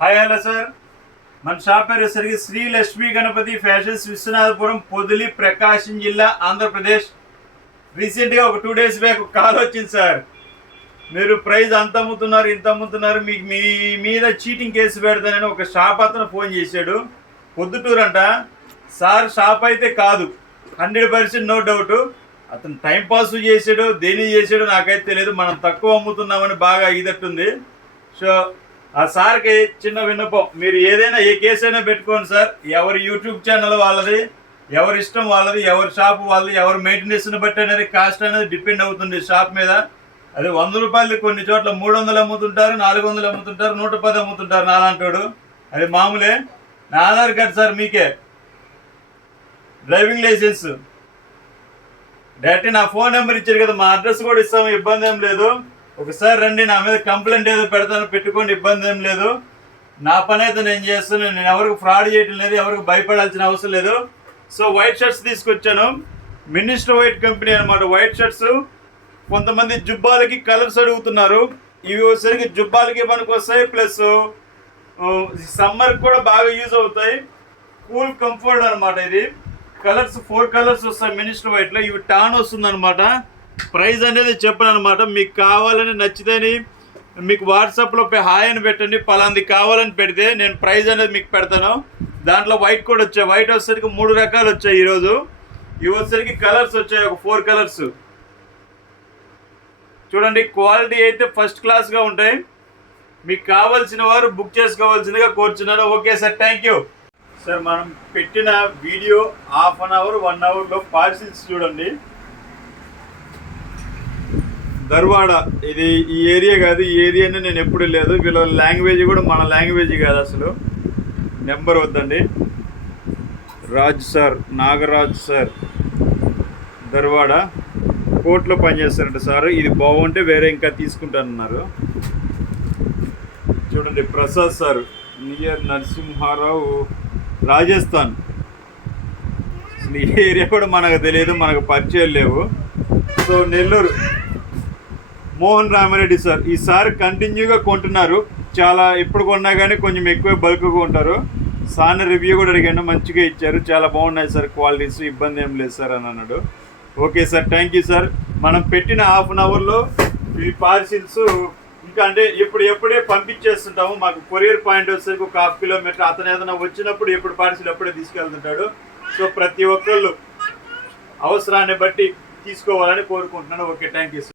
Hi hello sir, మన shop పేరు వచ్చేసరికి శ్రీ లక్ష్మీ గణపతి ఫ్యాషన్స్, విశ్వనాథపురం, పొదిలి, ప్రకాశం జిల్లా, ఆంధ్రప్రదేశ్. రీసెంట్గా ఒక 2 days బ్యాక్ కాల్ వచ్చింది సార్. మీరు ప్రైస్ అంత అమ్ముతున్నారు, ఇంత అమ్ముతున్నారు, మీకు మీ మీద చీటింగ్ కేసు పెడతానని ఒక షాప్ అతను ఫోన్ చేశాడు. పొద్దుటూరు అంట సార్. షాప్ అయితే కాదు, 100% నో డౌట్. అతను టైం పాస్ చేసాడు, దేని చేసాడో నాకైతే తెలియదు. మనం తక్కువ అమ్ముతున్నామని బాగా ఇదట్టుంది. సో ఆ సార్కి చిన్న విన్నపం, మీరు ఏదైనా ఏ కేసు అయినా పెట్టుకోండి సార్. ఎవరి యూట్యూబ్ ఛానల్ వాళ్ళది, ఎవరి ఇష్టం వాళ్ళది, ఎవరి షాప్ వాళ్ళది, ఎవరి మెయింటెనెన్స్ని బట్టి అనేది కాస్ట్ అనేది డిపెండ్ అవుతుంది షాప్ మీద. అది 100 రూపాయలు కొన్ని చోట్ల 300 అమ్ముతుంటారు, 400 అమ్ముతుంటారు, 110 అమ్ముతుంటారు. నాలాంటోడు అది మామూలే. నా ఆధార్ కార్డు సార్ మీకే, డ్రైవింగ్ లైసెన్స్, డైరెక్ట్ నా ఫోన్ నెంబర్ ఇచ్చారు కదా, మా అడ్రస్ కూడా ఇస్తాము, ఇబ్బంది ఏం లేదు. ఒకసారి రండి, నా మీద కంప్లైంట్ ఏదో పెడతాను, పెట్టుకోండి, ఇబ్బంది ఏం లేదు. నా పని అయితే నేను చేస్తాను. నేను ఎవరికి ఫ్రాడ్ చేయటం లేదు, ఎవరికి భయపడాల్సిన అవసరం లేదు. సో వైట్ షర్ట్స్ తీసుకొచ్చాను, మినిస్టర్ వైట్ కంపెనీ అనమాట. వైట్ షర్ట్స్ కొంతమంది జుబ్బాలకి కలర్స్ అడుగుతున్నారు. ఇవి వచ్చేసరికి జుబ్బాలకి పనికి వస్తాయి, ప్లస్ సమ్మర్కి కూడా బాగా యూజ్ అవుతాయి. కూల్ కంఫర్ట్ అనమాట. ఇది కలర్స్ 4 కలర్స్ వస్తాయి మినిస్టర్ వైట్లో. ఇవి టాన్ వస్తుంది అనమాట. ప్రైస్ అనేది చెప్పను అనమాట. మీకు కావాలని నచ్చితేని మీకు వాట్సాప్లో హాయ్ అని పెట్టండి, పలాంది కావాలని పెడితే నేను ప్రైస్ అనేది మీకు పెడతాను. దాంట్లో వైట్ కూడా వచ్చాయి. వైట్ వచ్చేసరికి 3 రకాలు వచ్చాయి ఈరోజు. ఇవి వచ్చేసరికి కలర్స్ వచ్చాయి, ఒక 4 కలర్స్. చూడండి, క్వాలిటీ అయితే ఫస్ట్ క్లాస్గా ఉంటాయి. మీకు కావాల్సిన వారు బుక్ చేసుకోవాల్సిందిగా కోరుచున్నాను. Okay sir, thank you sir. మనం పెట్టిన వీడియో ½ an hour 1 hourలో పార్సిల్స్ చూడండి. ధర్వాడ, ఇది ఈ ఏరియా కాదు, ఈ ఏరియానే నేను ఎప్పుడు లేదు. వీళ్ళ లాంగ్వేజ్ కూడా మన లాంగ్వేజ్ కాదు అసలు. నెంబర్ వద్దండి. రాజ్ సార్, నాగరాజ్ సార్, ధర్వాడ, కోర్టులో పనిచేస్తారంట సార్. ఇది బాగుంటే వేరే ఇంకా తీసుకుంటానన్నారు. చూడండి, ప్రసాద్ సార్, నియర్ నరసింహారావు, రాజస్థాన్. అసలు ఈ ఏరియా కూడా మనకు తెలియదు, మనకు పరిచయం లేవు. So Nellore, Mohan Ramareddy sir. ఈసారి కంటిన్యూగా కొంటున్నారు, చాలా ఎప్పుడు కొన్నా కానీ కొంచెం ఎక్కువ బల్క్గా ఉంటారు. సార్ రివ్యూ కూడా అడిగాను, మంచిగా ఇచ్చారు, చాలా బాగున్నాయి సార్ క్వాలిటీస్, ఇబ్బంది ఏం లేదు సార్ అని అన్నాడు. Okay sir, thank you sir. మనం పెట్టిన ½ an hourలో ఈ పార్సిల్స్ ఇంకా అంటే ఎప్పుడే పంపించేస్తుంటాము. మాకు కొరియర్ పాయింట్ వచ్చేసరికి ఒక 1/2 kilometer. అతను ఏదైనా వచ్చినప్పుడు ఎప్పుడు పార్సిల్ ఎప్పుడే తీసుకెళ్తుంటాడు. సో ప్రతి ఒక్కళ్ళు అవసరాన్ని బట్టి తీసుకోవాలని కోరుకుంటున్నాను. Okay, thank you sir.